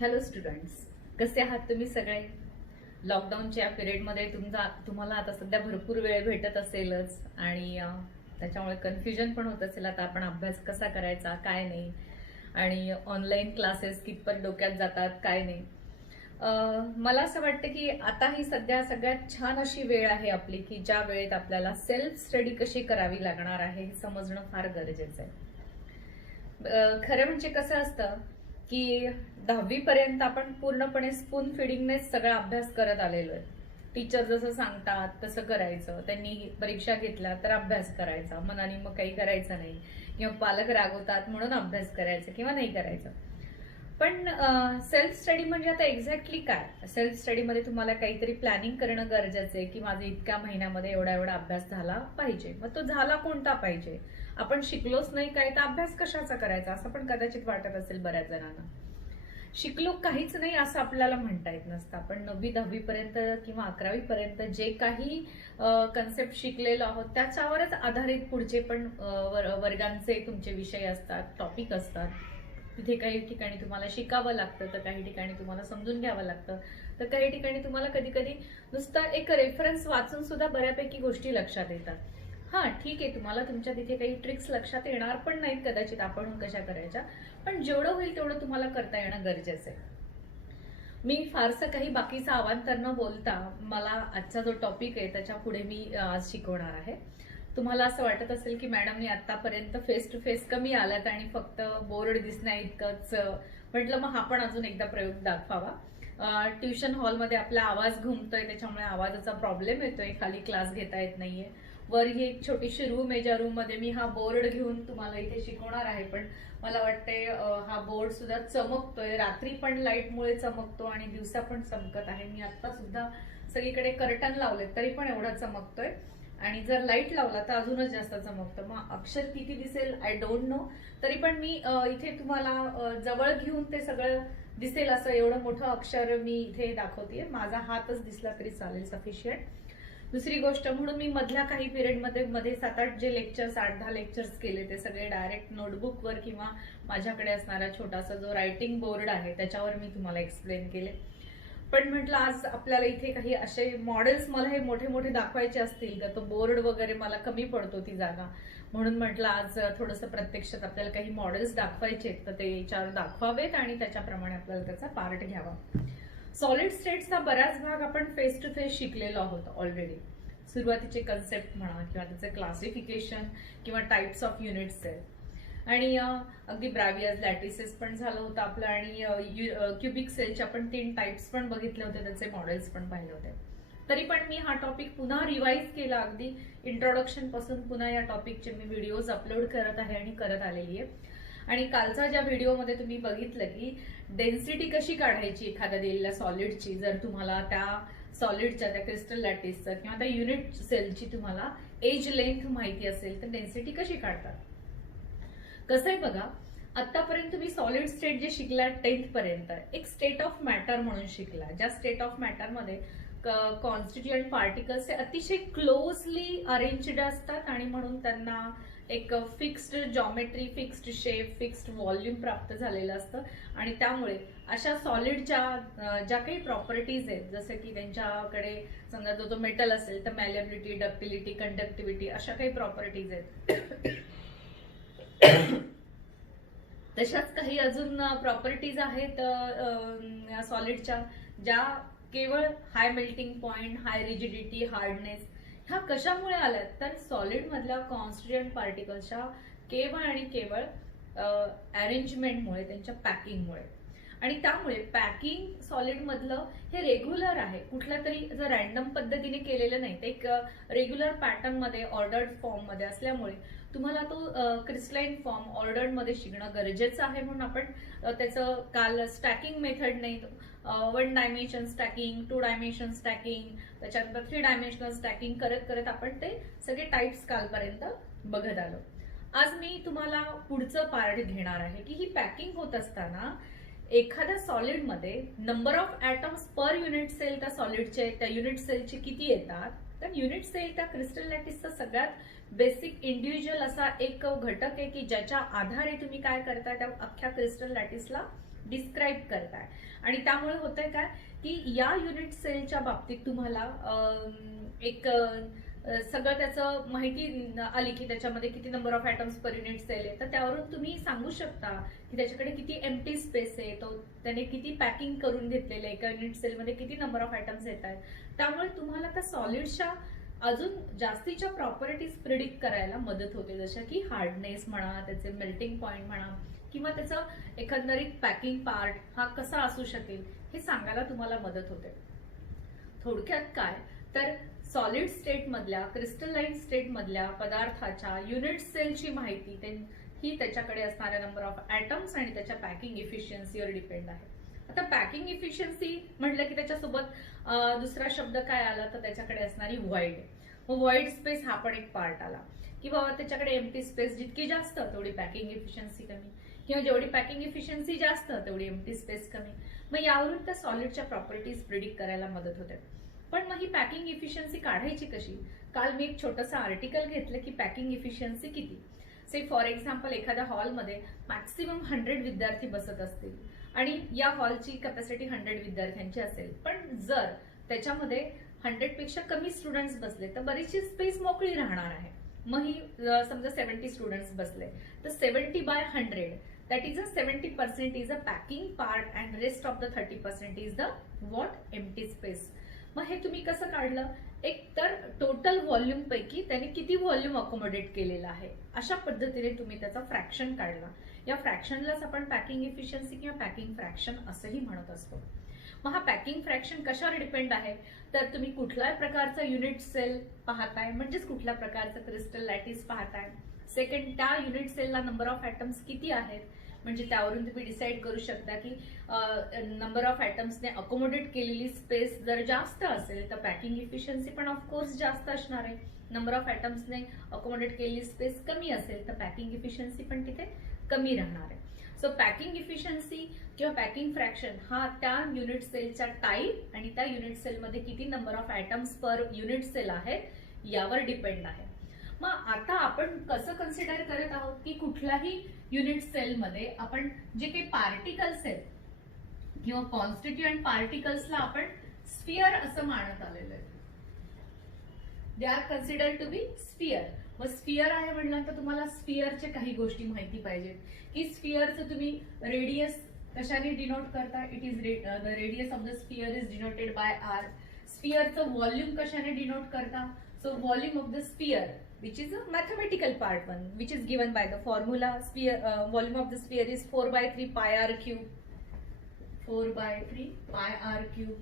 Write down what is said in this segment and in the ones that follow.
Hello students, कसे आहात तुम्ही सगळे? लॉकडाऊनच्या पिरियडमध्ये तुम्हाला आता सध्या भरपूर वेळ भेटत असेलच आणि त्याच्यामुळे कन्फ्युजन पण होत असेल आता आपण अभ्यास कसा करायचा काय नाही आणि ऑनलाईन क्लासेस कितपत डोक्यात जातात काय नाही. मला असं वाटतं की आता ही सध्या सगळ्यात छान अशी वेळ आहे आपली की ज्या वेळेत आपल्याला सेल्फ स्टडी कशी करावी लागणार आहे हे समजणं फार गरजेचं आहे. खरं म्हणजे कसं असतं की 10वी पर्यंत आपण पूर्णपणे स्पून फिडिंगनेच सगळा अभ्यास करत आलेलो आहे. टीचर जसं सांगतात तसं करायचं, त्यांनी परीक्षा घेतल्या तर अभ्यास करायचा, मनाने मग काही करायचं नाही, किंवा पालक रागवतात म्हणून अभ्यास करायचा किंवा नाही करायचं. पण सेल्फ स्टडी म्हणजे आता एक्झॅक्टली काय? सेल्फ स्टडीमध्ये तुम्हाला काहीतरी प्लॅनिंग करणं गरजेचं आहे की माझा इतक्या महिन्यामध्ये एवढा एवढा अभ्यास झाला पाहिजे. मग तो झाला कोणता पाहिजे? आपण शिकलोच नाही काय तर अभ्यास कशाचा करायचा असं पण कदाचित वाटत असेल बऱ्याच जणांना. शिकलो काहीच नाही असं आपल्याला म्हणता येत नसतं. आपण 9वी 10वी पर्यंत किंवा 11वी पर्यंत जे काही कन्सेप्ट शिकलेलो आहोत त्याच्यावरच आधारित पुढचे पण वर्गांचे तुमचे विषय असतात, टॉपिक असतात. तिथे काही ठिकाणी तुम्हाला शिकावं लागतं, तर काही ठिकाणी तुम्हाला समजून घ्यावं लागतं, तर काही ठिकाणी तुम्हाला कधी कधी नुसता एक रेफरन्स वाचून सुद्धा बऱ्यापैकी गोष्टी लक्षात येतात. हा ठीक आहे, तुम्हाला तुमच्या तिथे काही ट्रिक्स लक्षात येणार पण नाहीत कदाचित आपण कशा करायच्या, पण जेवढं होईल तेवढं तुम्हाला करता येणं गरजेचं आहे. मी फारसं काही बाकीचं अवांतर न बोलता मला आजचा जो टॉपिक आहे त्याच्या पुढे मी आज शिकवणार आहे. तुम्हाला असं वाटत असेल की मॅडमनी आतापर्यंत फेस टू फेस कमी आलात आणि फक्त बोर्ड दिसण्या इतकंच, म्हटलं मग हा पण अजून एकदा प्रयोग दाखवावा. ट्युशन हॉलमध्ये आपला आवाज घुमतोय त्याच्यामुळे आवाजाचा प्रॉब्लेम येतोय, खाली क्लास घेता येत नाहीये. वर ही एक छोटीशी रूम आहे ज्या रूम मध्ये मी हा बोर्ड घेऊन तुम्हाला इथे शिकवणार आहे, पण मला वाटतंय हा बोर्ड सुद्धा चमकतोय, रात्री पण लाईटमुळे चमकतो आणि दिवसा पण चमकत आहे. मी आता सुद्धा सगळीकडे कर्टन लावले तरी पण एवढा चमकतोय आणि जर लाईट लावला तर अजूनच जास्त चमकतं. मग अक्षर किती दिसेल आय डोंट नो, तरी पण मी इथे तुम्हाला जवळ घेऊन ते सगळं दिसेल असं एवढं मोठं अक्षर मी इथे दाखवतेय. माझा हातच दिसला तरी चालेल सफिशियंट. दुसरी गोष्ट म्हणून मी मधल्या काही पिरियडमध्ये 7-8 जे लेक्चर्स 8-10 लेक्चर्स केले ते सगळे डायरेक्ट नोटबुकवर किंवा माझ्याकडे असणारा छोटासा जो रायटिंग बोर्ड आहे त्याच्यावर मी तुम्हाला एक्सप्लेन केले. पण म्हटलं आज आपल्याला इथे काही असे मॉडेल्स मला हे मोठे मोठे दाखवायचे असतील तर तो बोर्ड वगैरे मला कमी पडतो ती जागा, म्हणून म्हटलं आज थोडंसं प्रत्यक्षात आपल्याला काही मॉडेल्स दाखवायचे तर ते याच्यावर दाखवावेत आणि त्याच्याप्रमाणे आपल्याला त्याचा पार्ट घ्यावा. सॉलिड स्टेट्सचा बराच भाग आपण फेस टू फेस शिकलेलो आहोत ऑलरेडी. सुरुवातीचे कन्सेप्ट म्हणा किंवा त्याचे क्लासिफिकेशन किंवा टाइप्स ऑफ युनिट्स आहेत आणि अगदी ब्रॅवियस लॅटिसेस पण झालं होतं आपलं आणि क्युबिक सेलच्या पण 3 टाइप्स पण बघितले होते, त्याचे मॉडेल्स पण पाहिले होते. तरी पण मी हा टॉपिक पुन्हा रिवाइज केला, अगदी इंट्रोडक्शन पासून पुन्हा या टॉपिकचे मी व्हिडिओज अपलोड करत आहे आणि करत आलेली आहे. आणि कालचा ज्या व्हिडिओमध्ये तुम्ही बघितलं की डेन्सिटी कशी काढायची एखाद्या दिलेल्या सॉलिडची, जर तुम्हाला त्या सॉलिडच्या त्या क्रिस्टल लॅटिसचं किंवा त्या युनिट सेलची तुम्हाला एज लेंथ माहिती असेल तर डेन्सिटी कशी काढतात. कसं आहे बघा, आतापर्यंत तुम्ही सॉलिड स्टेट जे शिकला 10th पर्यंत एक स्टेट ऑफ मॅटर म्हणून शिकला, ज्या स्टेट ऑफ मॅटरमध्ये कॉन्स्टिट्युएंट पार्टिकल्स हे अतिशय क्लोजली अरेंज्ड असतात आणि म्हणून त्यांना एक fixed geometry, fixed shape, fixed volume प्राप्त झालेलं असतं आणि त्यामुळे अशा सॉलिडच्या ज्या काही प्रॉपर्टीज आहेत जसं की त्यांच्याकडे समजा जो मेटल असेल तर मॅलेबिलिटी, डक्टिलिटी, कंडक्टिव्हिटी अशा काही प्रॉपर्टीज आहेत. तशाच काही अजून प्रॉपर्टीज आहेत सॉलिडच्या ज्या केवळ हाय मेल्टिंग पॉइंट, हाय रिजिडिटी, हार्डनेस ह्या कशामुळे आल्यात तर सॉलिड मधल्या कॉन्स्टिट्युएंट पार्टिकल्सच्या केवळ आणि केवळ अरेंजमेंटमुळे, त्यांच्या पॅकिंगमुळे. आणि त्यामुळे पॅकिंग सॉलिड मधलं हे रेग्युलर आहे, कुठल्या तरी जर रॅन्डम पद्धतीने केलेलं नाही, ते एक रेग्युलर पॅटर्न मध्ये ऑर्डर्ड फॉर्म मध्ये असल्यामुळे तुम्हाला तो क्रिस्टलाइन फॉर्म ऑर्डर्ड मध्ये शिकणं गरजेचं आहे. म्हणून आपण त्याचं काल स्टॅकिंग मेथड नाही, 1 डायमेन्शन स्टॅकिंग, 2 डायमेन्शन स्टॅकिंग, त्याच्यानंतर 3 डायमेन्शनल स्टॅकिंग करत करत आपण ते सगळे टाइप्स कालपर्यंत बघत आलो. आज मी तुम्हाला पुढचं पार्ट घेणार आहे की ही पॅकिंग होत असताना एखाद्या सॉलिड मध्ये number of atoms per unit cell त्या सॉलिडचे, त्या युनिट सेलचे किती येतात. तर युनिट सेल त्या क्रिस्टल लॅटिसचा सगळ्यात बेसिक इंडिव्हिज्युअल असा एक घटक आहे की ज्याच्या आधारे तुम्ही काय करताय त्या अख्ख्या क्रिस्टल लॅटिसला डिस्क्राईब करताय. आणि त्यामुळे होतंय काय की या युनिट सेलच्या बाबतीत तुम्हाला एक सगळं त्याचं माहिती आली की त्याच्यामध्ये किती number of atoms per unit cell आहे, तर त्यावरून तुम्ही सांगू शकता की त्याच्याकडे किती एम्प्टी स्पेस आहे, तो त्याने किती पॅकिंग करून घेतलेले, एका युनिट सेलमध्ये किती नंबर ऑफ ऍटम्स येत आहेत. त्यामुळे तुम्हाला त्या सॉलिडच्या अजून जास्तीच्या प्रॉपर्टीज प्रिडिक्ट करायला मदत होते, जशा की हार्डनेस म्हणा, त्याचे मेल्टिंग पॉइंट म्हणा, किंवा त्याचं एकंदरीत पॅकिंग पार्ट हा कसा असू शकेल हे सांगायला तुम्हाला मदत होते. थोडक्यात काय तर सॉलिड स्टेट मधल्या, क्रिस्टलाइन स्टेट मधल्या पदार्थाच्या युनिट सेलची माहिती ही त्याच्याकडे असणाऱ्या नंबर ऑफ ऍटम्स आणि त्याच्या पॅकिंग इफिशियन्सीवर डिपेंड आहे. आता पॅकिंग इफिशियन्सी म्हटलं की त्याच्यासोबत दुसरा शब्द काय आला तर त्याच्याकडे असणारी व्हॉइड. मग व्हॉइड स्पेस हा पण एक पार्ट आला की बाबा त्याच्याकडे एम्प्टी स्पेस जितकी जास्त तेवढी पॅकिंग इफिशियन्सी कमी, किंवा जेवढी पॅकिंग इफिशियन्सी जास्त तेवढी एम्प्टी स्पेस कमी. मग यावरून त्या सॉलिडच्या प्रॉपर्टीज प्रिडिक्ट करायला मदत होते. पण मग ही पॅकिंग इफिशियन्सी काढायची कशी? काल मी एक छोटंसं आर्टिकल घेतलं की पॅकिंग इफिशियन्सी किती. से फॉर एक्झाम्पल एखाद्या हॉलमध्ये मॅक्सिमम 100 विद्यार्थी बसत असतील आणि या हॉलची कॅपॅसिटी 100 विद्यार्थ्यांची असेल, पण जर त्याच्यामध्ये 100 पेक्षा कमी स्टुडंट्स बसले तर बरीचशी स्पेस मोकळी राहणार आहे. मग ही समजा 70 स्टुडंट्स बसले तर 70/100 that is a 70% is a packing part and rest of the 30% is the what empty space. मग हे तुम्ही कसं काढलं? एक तर टोटल व्हॉल्यूम पैकी त्याने किती व्हॉल्यूम अकोमोडेट केलेलं आहे अशा पद्धतीने तुम्ही त्याचा फ्रॅक्शन काढला. या फ्रॅक्शनलाच आपण पॅकिंग इफिशियन्सी किंवा पॅकिंग फ्रॅक्शन असंही म्हणत असतो. मग हा पॅकिंग फ्रॅक्शन कशावर डिपेंड आहे तर तुम्ही कुठल्या प्रकारचा युनिट सेल पाहताय, म्हणजेच कुठल्या प्रकारचं क्रिस्टल लॅटिस पाहताय. सेकंड, त्या युनिट सेलला नंबर ऑफ ऍटम्स किती आहेत, म्हणजे त्यावरून तुम्ही डिसाईड करू शकता की नंबर ऑफ ऍटम्सने अकोमोडेट केलेली स्पेस जर जास्त असेल तर पॅकिंग इफिशियन्सी पण ऑफकोर्स जास्त असणार आहे. नंबर ऑफ ऍटम्सने अकोमोडेट केलेली स्पेस कमी असेल तर पॅकिंग इफिशियन्सी पण तिथे कमी राहणार आहे. सो पॅकिंग इफिशियन्सी किंवा पॅकिंग फ्रॅक्शन हा त्या युनिट सेलच्या टाईप आणि त्या युनिट सेलमध्ये किती number of atoms per unit cell आहेत यावर डिपेंड आहे. मग आता आपण कसं कन्सिडर करत आहोत की कुठल्याही युनिट सेलमध्ये आपण जे काही पार्टिकल्स आहेत किंवा कॉन्स्टिट्युएंट पार्टिकल्सला आपण स्फिअर असं मानत आलेलं आहे. They are consider to be sphere. मग स्फिअर आहे म्हटल्यानंतर तुम्हाला स्फिअरच्या काही गोष्टी माहिती पाहिजेत की स्फिअरचं तुम्ही रेडियस कशाने डिनोट करता. It is the radius of the sphere is denoted by R. स्फिअरचं व्हॉल्यूम कशाने डिनोट करता. So volume of the sphere, which is a mathematical part one, which is given by the formula. Volume of the sphere is 4/3 pi r cube. 4/3 pi r cube.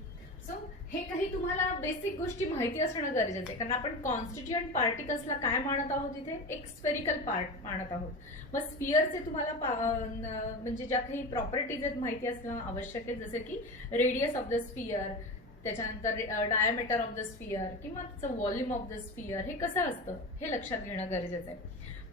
So हे काही तुम्हाला basic गोष्टी माहिती असणं गरजेचं आहे, कारण आपण कॉन्स्टिट्युएंट पार्टिकल्सला काय मानत आहोत, इथे एक स्फेरिकल पार्ट मानत आहोत. मग स्फिअरचे तुम्हाला म्हणजे ज्या काही प्रॉपर्टीज आहेत माहिती असणं आवश्यक आहे, जसे की रेडियस ऑफ द स्फिअर, त्याच्यानंतर डायमीटर ऑफ द स्फिअर किंवा त्याचं व्हॉल्यूम ऑफ द स्फिअर हे कसं असतं हे लक्षात घेणं गरजेचं आहे.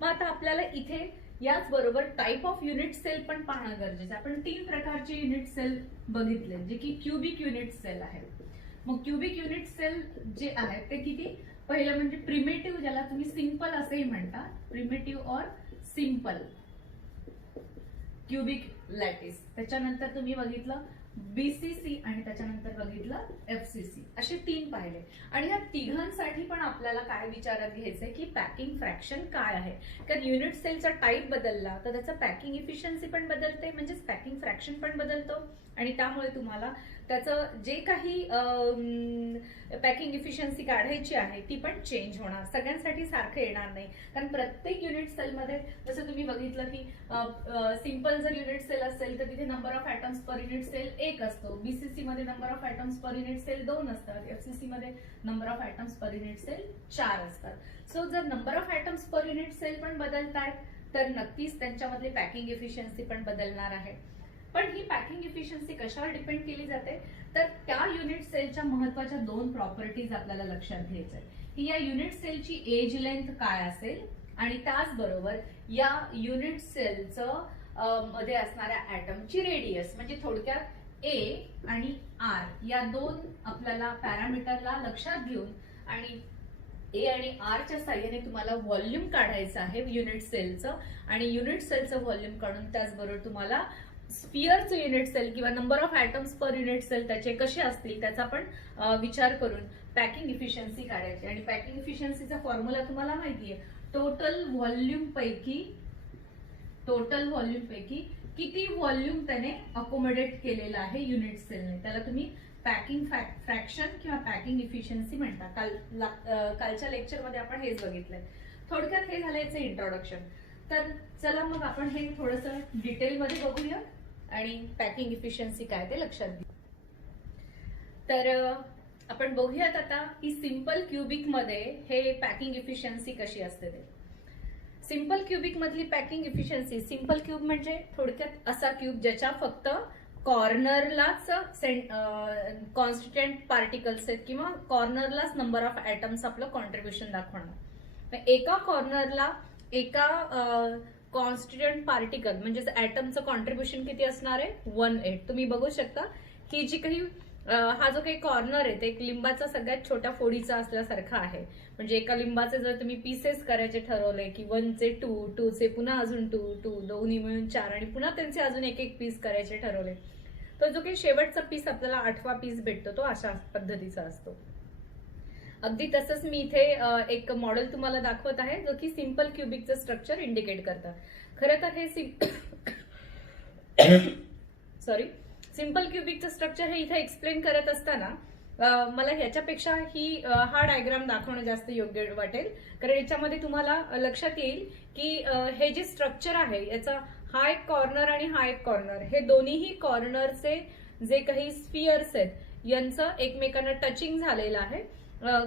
मग आता आपल्याला इथे याच बरोबर टाइप ऑफ युनिट सेल पण पाहणं गरजेचं आहे. आपण 3 प्रकारचे युनिट सेल बघितले जे की क्युबिक युनिट सेल आहेत. मग क्युबिक युनिट सेल जे आहेत ते किती, पहिलं म्हणजे प्रिमेटिव्ह, ज्याला तुम्ही सिंपल असेही म्हणता, प्रिमेटिव्ह और सिंपल क्युबिक लॅटिस. त्याच्यानंतर तुम्ही बघितलं बीसीसी आणि त्याच्यानंतर बघितलं एफसीसी, असे 3 पाहिले. आणि या तिघांसाठी पण आपल्याला काय विचारात घ्यायचंय की पॅकिंग फ्रॅक्शन काय आहे. कारण युनिट सेलचा टाईप बदलला तर त्याचं पॅकिंग इफिशियन्सी पण बदलते, म्हणजेच पॅकिंग फ्रॅक्शन पण बदलतो. आणि त्यामुळे तुम्हाला त्याचं जे काही पॅकिंग इफिशियन्सी काढायची आहे ती पण चेंज होणार, सगळ्यांसाठी सारखं येणार नाही. कारण प्रत्येक युनिट सेलमध्ये जसं तुम्ही बघितलं की सिंपल जर युनिट सेल असेल तर तिथे number of atoms per unit cell 1 असतो. बीसीसी मध्ये number of atoms per unit cell 2 असतात. एफसीसी मध्ये number of atoms per unit cell 4 असतात. सो जर number of atoms per unit cell पण बदलतायत तर नक्कीच त्यांच्यामधली पॅकिंग इफिशियन्सी पण बदलणार आहे. पण ही पॅकिंग इफिशियन्सी कशावर डिपेंड केली जाते तर त्या युनिट सेलच्या महत्वाच्या 2 प्रॉपर्टीज आपल्याला लक्षात घ्यायच्या आहेत की या युनिट सेलची एज लेंथ काय असेल आणि त्याचबरोबर या युनिट सेलचं मध्ये असणाऱ्या ऍटमची रेडियस, म्हणजे थोडक्यात ए आणि आर या 2 आपल्याला पॅरामीटरला लक्षात घेऊन आणि ए आणि आर च्या साह्याने तुम्हाला व्हॉल्यूम काढायचं आहे युनिट सेलचं. आणि युनिट सेलचं व्हॉल्यूम काढून त्याचबरोबर तुम्हाला स्फिअरचं युनिट सेल किंवा number of atoms per unit cell त्याचे कसे असतील त्याचा आपण विचार करून पॅकिंग इफिशियन्सी काढायची. आणि पॅकिंग इफिशियन्सीचा फॉर्म्युला तुम्हाला माहिती आहे, टोटल व्हॉल्यूम पैकी किती व्हॉल्यूम त्याने अकोमोडेट केलेलं आहे युनिट सेलने, त्याला तुम्ही पॅकिंग फ्रॅक्शन किंवा पॅकिंग इफिशियन्सी म्हणता. कालच्या लेक्चरमध्ये आपण हेच बघितलंय. थोडक्यात हे झालं याचं इंट्रोडक्शन. तर चला मग आपण हे थोडंसं डिटेलमध्ये बघूया आणि पॅकिंग इफिशियन्सी काय ते लक्षात घेऊ. तर आपण बघूयात आता की सिंपल क्युबिक मध्ये हे पॅकिंग इफिशियन्सी कशी असते ते. सिंपल क्युबिक मधली पॅकिंग इफिशियन्सी, सिंपल क्यूब म्हणजे थोडक्यात असा क्यूब ज्याच्या फक्त कॉर्नरलाच कॉन्स्टिट्यूएंट पार्टिकल्स आहेत किंवा कॉर्नरलाच नंबर ऑफ ऍटम्स आपलं कॉन्ट्रीब्युशन दाखवणार. एका कॉर्नरला एका कॉन्स्टिट्यूएंट पार्टिकल म्हणजे ऍटमचं कॉन्ट्रीब्युशन किती असणार आहे, 1/8. तुम्ही बघू शकता की जी काही हा जो काही कॉर्नर आहे ते एक लिंबाचा सगळ्यात छोट्या फोडीचा असल्यासारखा आहे. म्हणजे एका लिंबाचे जर तुम्ही पीसेस करायचे ठरवले की 1चे 2, 2चे पुन्हा अजून 2, दोन्ही मिळून 4 आणि पुन्हा त्यांचे अजून एक पीस करायचे ठरवले, तो जो काही शेवटचा पीस आपल्याला 8वा पीस भेटतो तो अशा पद्धतीचा असतो. अगदी तसंच मी इथे एक मॉडेल तुम्हाला दाखवत आहे जो की सिंपल क्युबिकचं स्ट्रक्चर इंडिकेट करतं. खरं तर हे सिंपल क्युबिकचं स्ट्रक्चर हे इथे एक्सप्लेन करत असताना मला ह्याच्यापेक्षा हा डायग्राम दाखवणं जास्त योग्य वाटेल. कारण याच्यामध्ये तुम्हाला लक्षात येईल की हे जे स्ट्रक्चर आहे याचा हा एक कॉर्नर आणि हा एक कॉर्नर, हे दोन्हीही कॉर्नरचे जे काही स्फिअर्स आहेत यांचं एकमेकांना टचिंग झालेलं आहे.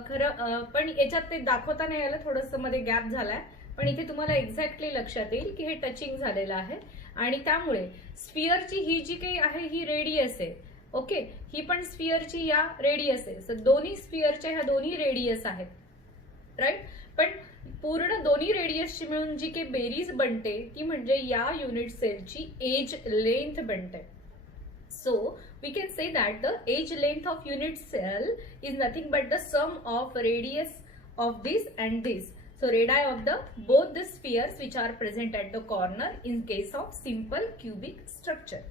खरं पण याच्यात ते दाखवता नाही आलं, थोडंसं मध्ये गॅप झालाय, पण इथे तुम्हाला एक्झॅक्टली लक्षात येईल की हे टचिंग झालेलं आहे. आणि त्यामुळे स्फिअरची ही जी काही आहे ही रेडियस आहे. ओके, ही पण स्फिअरची या रेडियस आहे. सो दोन्ही स्फिअरच्या ह्या दोन्ही रेडियस आहेत, राईट. पण पूर्ण दोन्ही रेडियसची मिळून जी काही बेरीज बनते ती म्हणजे या युनिट सेलची एज लेंथ बनते. So we can say that the edge length of unit cell is nothing but the sum of radius of this and this. So radii of the both the spheres which are present at the corner in case of simple cubic structure.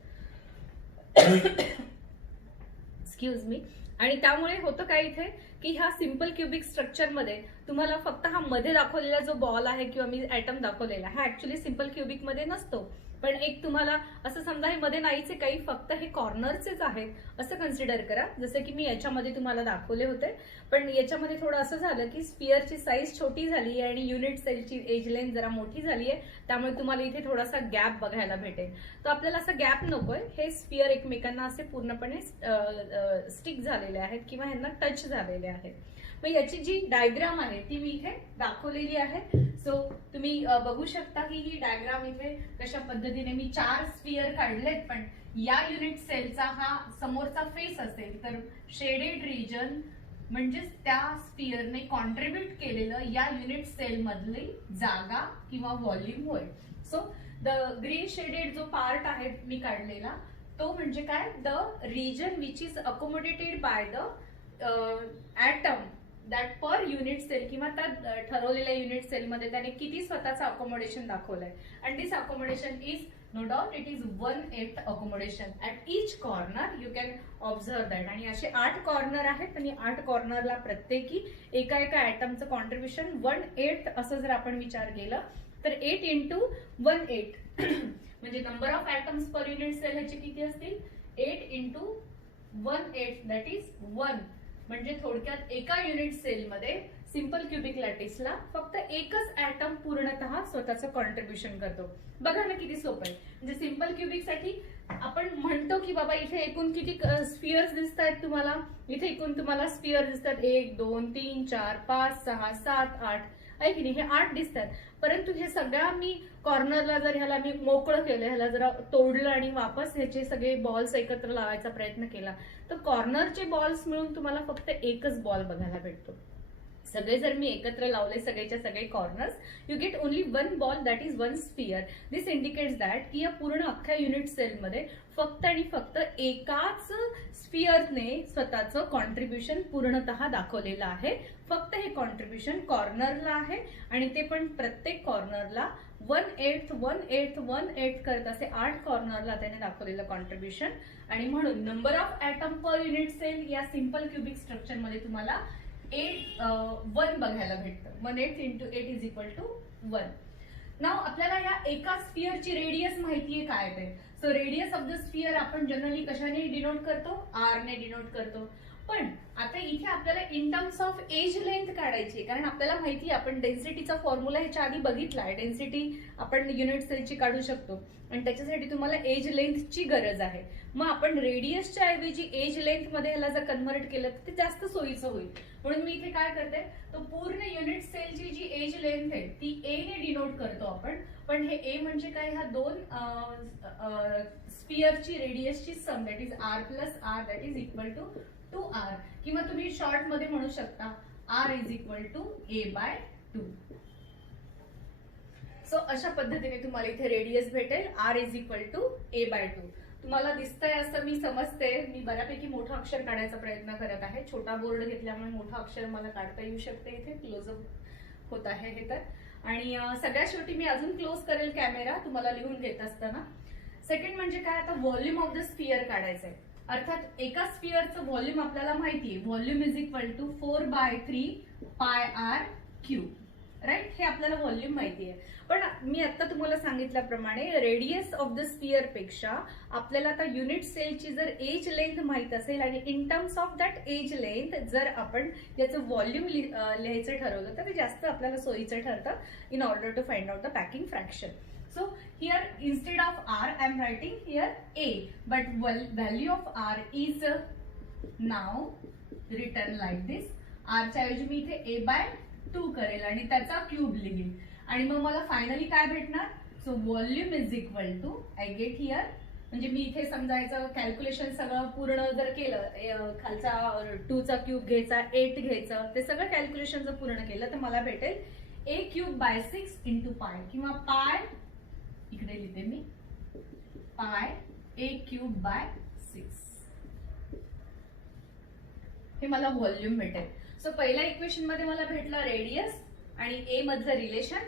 Excuse me. आणि त्यामुळे होतं काय इथे की ह्या simple cubic structure मध्ये तुम्हाला फक्त हा मध्ये दाखवलेला जो बॉल आहे किंवा मी ऍटम दाखवलेला हा ऍक्च्युली सिंपल क्युबिक मध्ये नसतो. पण एक तुम्हाला असं समजा हे मध्ये नाहीचे काही, फक्त हे कॉर्नरचेच आहेत असं कन्सिडर करा. जसं की मी याच्यामध्ये तुम्हाला दाखवले होते, पण याच्यामध्ये थोडं असं झालं की स्फिअरची साईज छोटी झाली आहे आणि युनिट सेलची एज लेंथ जरा मोठी झाली आहे, त्यामुळे तुम्हाला इथे थोडासा गॅप बघायला भेटेल. तर आपल्याला असा गॅप नकोय, हे स्फिअर एकमेकांना असे पूर्णपणे स्टिक झालेले आहेत किंवा ह्यांना टच झालेले आहेत. मग याची जी डायग्राम आहे ती मी इथे दाखवलेली आहे. सो तुम्ही बघू शकता की ही डायग्राम इथे कशा पद्धतीने मी 4 स्फिअर काढलेत, पण या युनिट सेलचा हा समोरचा फेस असेल तर शेडेड रिजन म्हणजेच त्या स्फिअरने कॉन्ट्रीब्यूट केलेलं या युनिट सेल मधली जागा किंवा व्हॉल्यूम होय. सो द ग्रीन शेडेड जो पार्ट आहे मी काढलेला तो म्हणजे काय, the region which is accommodated by the atom that per unit cell किंवा त्या ठरवलेल्या युनिट सेलमध्ये त्याने किती स्वतःचं अकोमोडेशन दाखवलंय. And this accommodation is no doubt it is 1/8 accommodation at each corner. You can observe that. आणि असे 8 कॉर्नर आहेत आणि 8 कॉर्नरला प्रत्येकी एका ऍटमचं कॉन्ट्रीब्युशन 1/8 असं जर आपण विचार केला तर 8 × 1/8 म्हणजे number of atoms per unit cell ह्याचे किती असतील, 8 × 1/8 दॅट इज 1. म्हणजे थोडक्यात एका युनिट सेलमध्ये सिंपल क्युबिक लॅटिसला फक्त एकच ऍटम पूर्णतः स्वतःचं कॉन्ट्रीब्युशन करतो. बघा ना किती सोपं आहे. म्हणजे सिंपल क्युबिक साठी आपण म्हणतो की बाबा इथे एकूण किती स्फिअर्स दिसत आहेत तुम्हाला, इथे एकूण तुम्हाला स्फिअर दिसतात 1 2 3 4 5 6 7 8 आहे की नाही, हे 8 दिसतात. परंतु हे सगळ्या मी कॉर्नरला जर ह्याला मी मोकळं केलं, ह्याला जरा तोडलं आणि वापस ह्याचे सगळे बॉल्स एकत्र लावायचा प्रयत्न केला तर कॉर्नरचे बॉल्स मिळून तुम्हाला फक्त एकच बॉल बघायला भेटतो. सगळे जर मी एकत्र लावले सगळेच्या सगळे corners, you get only 1 ball that is 1 sphere. This indicates that की या पूर्ण अख्ख्या युनिट सेलमध्ये फक्त आणि फक्त एकाच स्फिअरने स्वतःचं कॉन्ट्रीब्युशन पूर्णतः दाखवलेलं आहे. फक्त हे कॉन्ट्रीब्युशन कॉर्नरला आहे आणि ते पण प्रत्येक कॉर्नरला 1/8 करत असे 8 कॉर्नरला त्याने दाखवलेलं कॉन्ट्रीब्युशन. आणि म्हणून number of atom per unit cell या सिंपल क्युबिक स्ट्रक्चर मध्ये तुम्हाला 1 बघायला भेटतं. 1/8 × 8 = 1. नाव आपल्याला या एका स्फिअरची रेडियस माहितीये काय ते. So radius of the sphere आपण जनरली कशाने डिनोट करतो, आर ने डिनोट करतो. पण आता इथे आपल्याला in terms of edge length काढायची, कारण आपल्याला माहिती आहे आपण डेन्सिटीचा फॉर्म्युला ह्याच्या आधी बघितलाय. डेन्सिटी आपण युनिट सेलची काढू शकतो आणि त्याच्यासाठी तुम्हाला एज लेंथची गरज आहे. मग आपण रेडियसच्या ऐवजी एज लेंथ मध्ये ह्याला जर कन्व्हर्ट केलं तर ते जास्त सोयीचं होईल. म्हणून मी इथे काय करते, तो पूर्ण युनिट सेलची जी एज लेंथ आहे ती ए ने डिनोट करतो आपण. पण हे ए म्हणजे काय, ह्या दोन स्फिअरची रेडियसची sum, that is r + r, that is equal to 2r. किंवा तुम्ही शॉर्ट मध्ये म्हणू शकता r = a/2. सो अशा पद्धतीने तुम्हाला इथे रेडियस भेटेल r = a/2. तुम्हाला दिसतंय असं मी समजते. मी बऱ्यापैकी मोठं अक्षर काढायचा प्रयत्न करत आहे. छोटा बोर्ड घेतल्यामुळे मोठं अक्षर मला काढता येऊ शकते. इथे क्लोजअप होत आहे हे तर. आणि सगळ्यात शेवटी मी अजून क्लोज करेल कॅमेरा तुम्हाला लिहून घेत असताना. सेकंड म्हणजे काय, आता व्हॉल्यूम ऑफ द स्फिअर काढायचंय. अर्थात एका स्फिअरचं व्हॉल्यूम आपल्याला माहितीये, व्हॉल्यूम = 4/3 πr³. राईट, हे आपल्याला व्हॉल्यूम माहितीये. पण मी आता तुम्हाला सांगितल्याप्रमाणे रेडियस ऑफ द स्फिअर पेक्षा आपल्याला आता युनिट सेलची जर एज लेंथ माहित असेल आणि in terms of that edge length जर आपण याचं व्हॉल्यूम लिहायचं ठरवलं तर ते जास्त आपल्याला सोयीचं ठरतं in order to find out the packing fraction. So here instead of r I am writing here a, but value of r is now written like this. r च्या ऐवजी मी इथे a/2 करेल आणि त्याचा क्यूब लिहील आणि मग मला फायनली काय भेटणार. So volume = I get here, म्हणजे मी इथे समजायचं कॅल्क्युलेशन सगळं पूर्ण जर केलं, खालचा 2 चा क्यूब घ्यायचा, 8 घ्यायचं, ते सगळं कॅल्क्युलेशन जर पूर्ण केलं तर मला भेटेल a³/6 × π, किंवा पाय इकडे लिहिते मी πa³/6. हे मला व्हॉल्यूम भेटेल. सो पहिल्या इक्वेशन मध्ये मला भेटलं रेडियस आणि ए मधलं रिलेशन.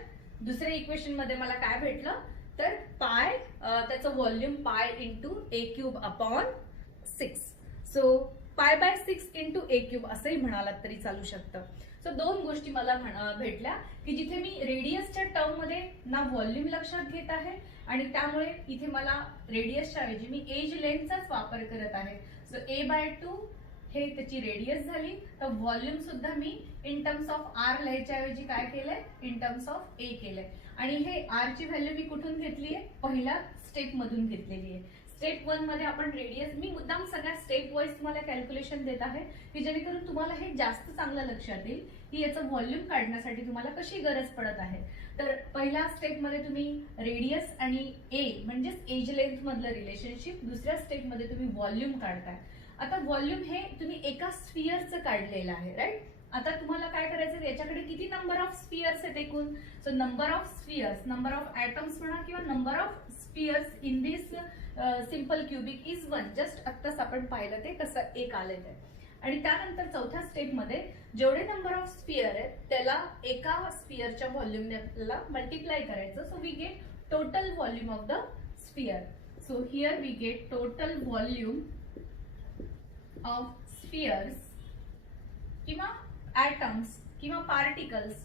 दुसऱ्या इक्वेशन मध्ये मला काय भेटलं तर पाय, त्याचं व्हॉल्यूम π × a³/6. सो π/6 × a³ असंही म्हणालात तरी चालू शकतं. सो दोन गोष्टी मला भेटल्या की जिथे मी रेडियसच्या टर्म मध्ये ना व्हॉल्यूम लक्षात घेत आहे आणि त्यामुळे इथे मला रेडियसच्या ऐवजी मी एज लेंथचाच वापर करत आहे. सो a/2 हे त्याची रेडियस झाली, तर व्हॉल्यूम सुद्धा मी इन टर्म्स ऑफ r लिहायच्या ऐवजी काय केलंय, इन टर्म्स ऑफ a केलंय. आणि हे r ची व्हॅल्यू मी कुठून घेतली आहे, पहिल्या स्टेप मधून घेतलेली आहे. स्टेप 1 मध्ये आपण रेडियस, मी मुद्दाम सगळ्या स्टेप वाईज तुम्हाला कॅल्क्युलेशन देत आहे की जेणेकरून तुम्हाला हे जास्त चांगलं लक्षात येईल की याचं व्हॉल्यूम काढण्यासाठी तुम्हाला कशी गरज पडत आहे. तर पहिल्या स्टेप मध्ये तुम्ही रेडियस आणि ए म्हणजेच एज लेंथ मधलं रिलेशनशिप, दुसऱ्या स्टेप मध्ये तुम्ही व्हॉल्यूम काढताय. आता व्हॉल्यूम हे तुम्ही एका स्फिअरचं काढलेलं आहे, राईट. आता तुम्हाला काय करायचं, याच्याकडे किती नंबर ऑफ स्फिअर्स आहेत एकूण. So number of spheres, number of atoms म्हणा किंवा number of spheres in this simple cubic is 1. Just आत्ताच आपण पाहिलं ते कसं एक आलेलं आहे. आणि त्यानंतर चौथ्या स्टेप मध्ये जेवढे नंबर ऑफ स्फिअर आहेत त्याला एका स्फिअरच्या व्हॉल्यूमने आपल्याला मल्टिप्लाय करायचं. So we get total volume of the sphere. So here we get total volume of spheres किंवा ऍटम्स किंवा पार्टिकल्स,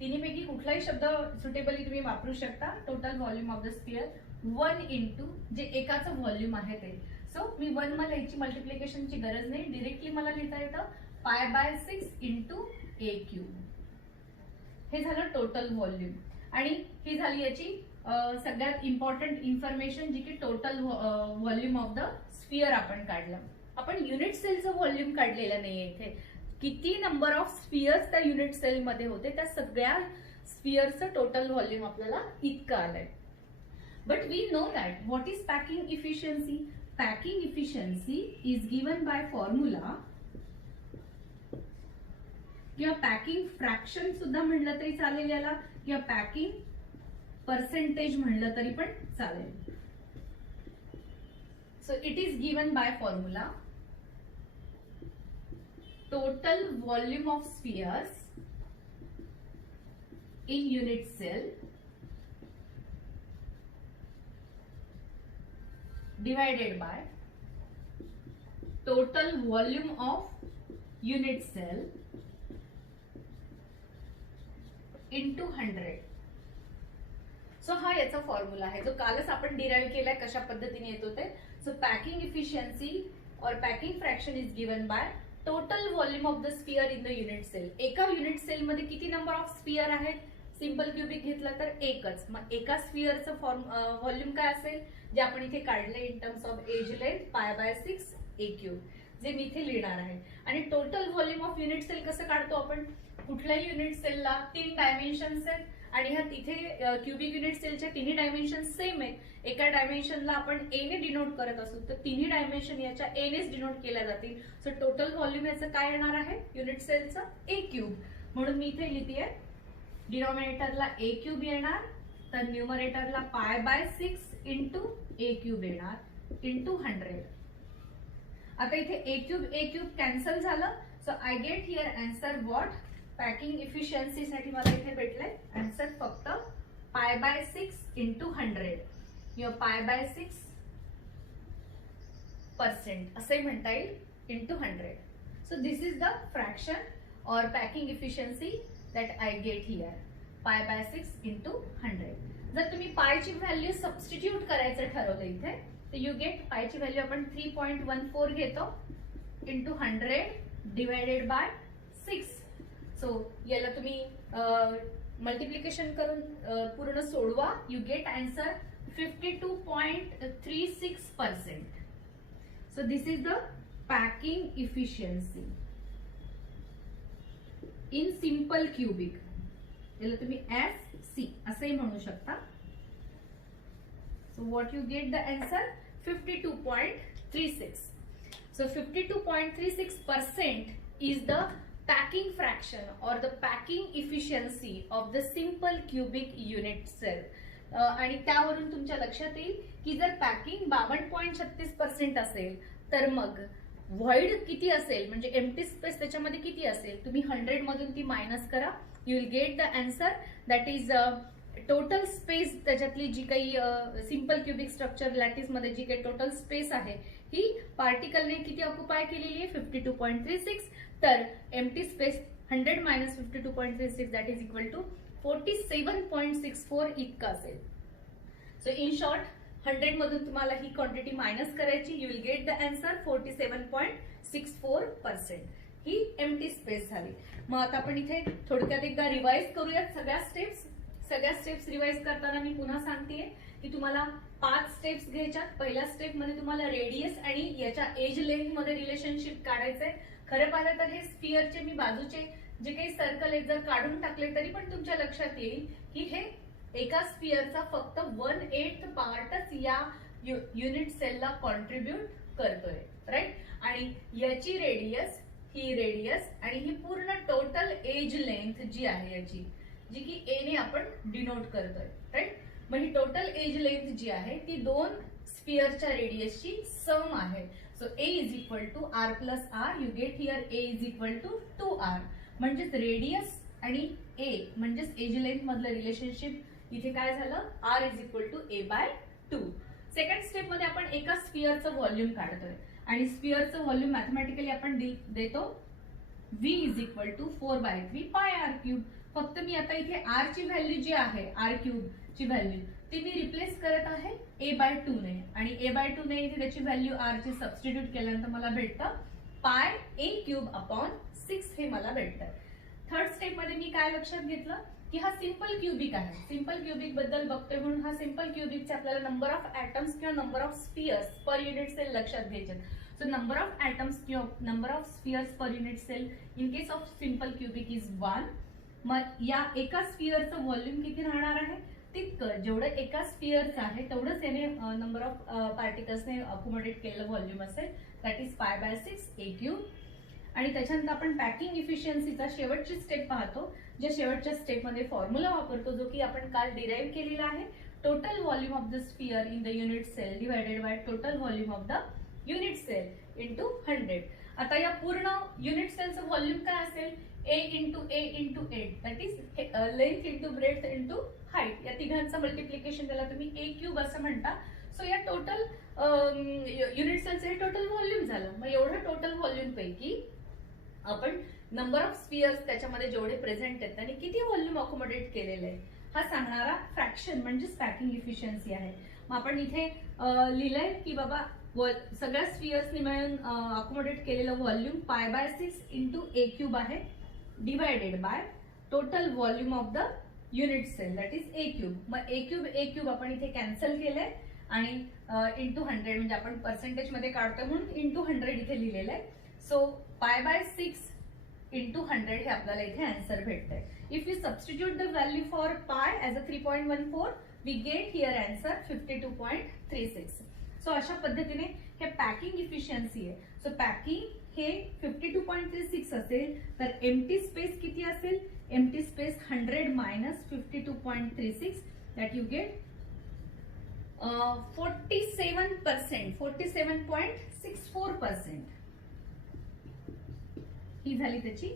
तिन्हीपैकी कुठलाही शब्द सुटेबली तुम्ही वापरू शकता. Total volume of the sphere 1 × जे एकाचं व्हॉल्यूम आहे ते. सो मी 1 मला याची मल्टिप्लिकेशनची गरज नाही, डिरेक्टली मला लिहिता येतं π/6 × a³. हे झालं टोटल व्हॉल्यूम. आणि ही झाली याची सगळ्यात इम्पॉर्टंट इन्फॉर्मेशन, जी की total volume of the sphere आपण काढलं. आपण युनिट सेलचं व्हॉल्यूम काढलेलं नाहीये इथे. किती नंबर ऑफ स्फिअर्स त्या युनिट सेल मध्ये होते त्या सगळ्या स्फिअरचं टोटल व्हॉल्यूम आपल्याला इतकं आलंय. But we know that what is packing efficiency? Packing efficiency is given by formula, किंवा पॅकिंग फ्रॅक्शन सुद्धा म्हणलं तरी चालेल याला, किंवा पॅकिंग पर्सेंटेज म्हणलं तरी पण चालेल. So it is given by formula total volume of spheres in unit cell divided by total volume of unit cell into 100. So हा याचा फॉर्म्युला आहे जो कालच आपण डिराइव्ह केलाय कशा पद्धतीने येतो ते. सो पॅकिंग इफिशियन्सी और packing fraction is given by total volume of the sphere in the unit cell. एका युनिट सेल मध्ये किती नंबर ऑफ स्फिअर आहेत? सिंपल क्यूबिक घेतलं तर एकच. मग एका स्फिअरचं व्हॉल्यूम काय असेल जे आपण इथे काढले in terms of edge length π/6 a cube, जे मी इथे लिहिणार आहे. आणि total volume of unit cell कसं काढतो आपण? कुठल्याही युनिट सेलला 3 डायमेन्शन्स आहेत आणि ह्या तिथे क्यूबिक युनिट सेलच्या तिन्ही डायमेन्शन सेम आहेत. एका डायमेन्शनला आपण ए ने डिनोट करत असू तर तिन्ही डायमेन्शन याच्या ए नेच डिनोट केल्या जातील. सो टोटल व्हॉल्यूम याचं काय येणार आहे युनिट सेलचं? a cube. म्हणून मी इथे लिहिते डिनॉमिनेटरला a क्यूब येणार, तर न्यूमरेटरला π/6 इंटू a क्यूब येणार इंटू 100. आता इथे a क्यूब कॅन्सल झालं. So I get here answer what? Packing efficiency साठी मला इथे भेटलंय आन्सर फक्त π/6 इंटू 100 किंवा π/6% असे म्हणता येईल into 100. So this is the fraction और packing efficiency that I get here π/6 into 100. जर तुम्ही पायची व्हॅल्यू सबस्टिट्यूट करायचं ठरवलं इथे तर यू गेट पायची व्हॅल्यू आपण 3.14 घेतो इंटू 100 डिवायडेड बाय 6. सो याला तुम्ही मल्टिप्लिकेशन करून पूर्ण सोडवा. You get answer 52.36%. So this is the packing efficiency in simple cubic. याला तुम्ही SC असंही म्हणू शकता. So what you get the answer 52.36. So 52.36% is the packing fraction or the packing efficiency of the simple cubic unit cell. आणि त्यावरून तुमच्या लक्षात येईल की जर पॅकिंग 52.36% असेल तर मग व्हॉइड किती असेल म्हणजे एम्प्टी स्पेस त्याच्यामध्ये किती असेल? तुम्ही 100 मधून ती मायनस करा. You will get the answer that is total space. त्याच्यातली जी काही सिंपल क्यूबिक स्ट्रक्चर लॅटिस मध्ये जी काही टोटल स्पेस आहे ही पार्टिकलने किती ऑक्युपाय केलेली आहे? 52.36. तर empty space 100 minus 52.36 that is equal to 47.64 इतका असेल. सो इन शॉर्ट 100 मधून तुम्हाला ही क्वांटिटी मायनस करायची. You will get the answer 47.64%. ही एम्प्टी स्पेस झाली. मग आता आपण इथे थोडक्यात एकदा रिवाइज करूयात सगळ्या स्टेप्स रिवाइज करताना मी पुन्हा सांगतेय की तुम्हाला 5 स्टेप्स घ्यायच्या. पहिल्या स्टेप मध्ये तुम्हाला रेडियस आणि याच्या एज लेंथ मध्ये रिलेशनशिप काढायचंय. खरं पाहिलं तर हे स्फिअरचे मी बाजूचे जे काही सर्कल आहेत जर काढून टाकले तरी पण तुमच्या लक्षात येईल की हे एका स्फिअरचा फक्त 1/8 पार्टच या युनिट सेलला कॉन्ट्रीब्यूट करतोय, राईट. आणि याची रेडियस, ही रेडियस आणि ही पूर्ण टोटल एज लेंथ जी आहे याची, जी की ए ने आपण डिनोट करतोय, राईट. मग ही टोटल एज लेंथ जी आहे ती दोन स्फिअरच्या रेडियसची सम आहे. So a is equal to r plus r. You get here a is equal to 2r. म्हणजेच रेडियस आणि ए म्हणजेच एज लेंथ मधलं रिलेशनशिप इथे काय झालं? R is equal to a/2. Second step मध्ये आपण एका स्फिअरचं व्हॉल्यूम काढतोय आणि स्फिअरचं व्हॉल्यूम मॅथमॅटिकली आपण देतो v is equal to 4/3 πr³. फक्त मी आता इथे r ची व्हॅल्यू जी आहे r³ ची व्हॅल्यू ती मी रिप्लेस करत आहे a/2 ने आणि a/2 ने इथे त्याची व्हॅल्यू r ची सबस्टिट्यूट केल्यानंतर मला भेटतं πa³ हे मला भेटतं. थर्ड स्टेप मध्ये मी काय लक्षात घेतलं की हा सिंपल क्यूबिक आहे. सिंपल क्यूबिक बद्दल बघतोय म्हणून हा सिंपल क्यूबिकचे आपल्याला नंबर ऑफ ऍटम्स किंवा number of spheres per unit cell लक्षात घ्यायचे. सो नंबर ऑफ ऍटम्स किंवा number of spheres per unit cell in case of simple cubic is 1. मग या एका स्फिअरचं व्हॉल्यूम किती राहणार आहे? तितकं जेवढं एका स्फिअरचं आहे तेवढंच याने नंबर ऑफ पार्टिकल्सने अकोमोडेट केलेलं व्हॉल्यूम असेल, दॅट इज π/6 a³. आणि त्याच्यानंतर आपण पॅकिंग इफिशियन्सीचा शेवटची स्टेप पाहतो, ज्या शेवटच्या स्टेपमध्ये फॉर्म्युला वापरतो जो की आपण काल डिराइव्ह केलेला आहे. Total volume of the sphere in the unit cell divided by total volume of the unit cell into 100. आता या पूर्ण युनिट सेलचं व्हॉल्यूम काय असेल? a into a into 8 that is length into breadth into height. या तिघांचं multiplication त्याला तुम्ही a³ असं म्हणता. सो या टोटल युनिट सेलचं हे टोटल व्हॉल्यूम झालं. मग एवढं टोटल व्हॉल्यूम पैकी आपण नंबर ऑफ स्फिअर्स त्याच्यामध्ये जेवढे प्रेझेंट आहेत त्यांनी किती व्हॉल्यूम अकोमोडेट केलेलं आहे हा सांगणारा फ्रॅक्शन म्हणजेच पॅकिंग इफिशियन्सी आहे. मग आपण इथे लिहिलंय की बाबा सगळ्या स्फिअर्सनी मिळून अकोमोडेट केलेलं व्हॉल्यूम π/6 इंटू ए क्यूब आहे divided by total volume of the unit cell that is a cube. मग ए क्यूब आपण इथे कॅन्सल केलंय आणि इंटू 100 म्हणजे आपण पर्सेंटेज मध्ये काढतोय म्हणून इंटू 100 इथे लिहिलेलं आहे. सो π/6 इंटू 100 हे आपल्याला इथे आन्सर भेटतंय. If you substitute the value for pi as a 3.14 we get here answer 52.36. So अशा पद्धतीने हे पॅकिंग इफिशियन्सी आहे. सो पॅकिंग हे 52.36 असेल तर एम्प्टी स्पेस किती असेल? Empty space 100 minus 52.36 that you get 47%, 47.64% ही झाली त्याची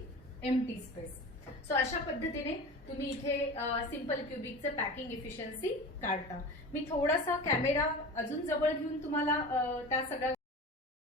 एम्प्टी स्पेस. सो अशा पद्धतीने तुम्ही इथे सिंपल क्युबिकचं पॅकिंग इफिशियन्सी काढता. मी थोडासा कॅमेरा अजून जवळ घेऊन तुम्हाला त्या सगळ्या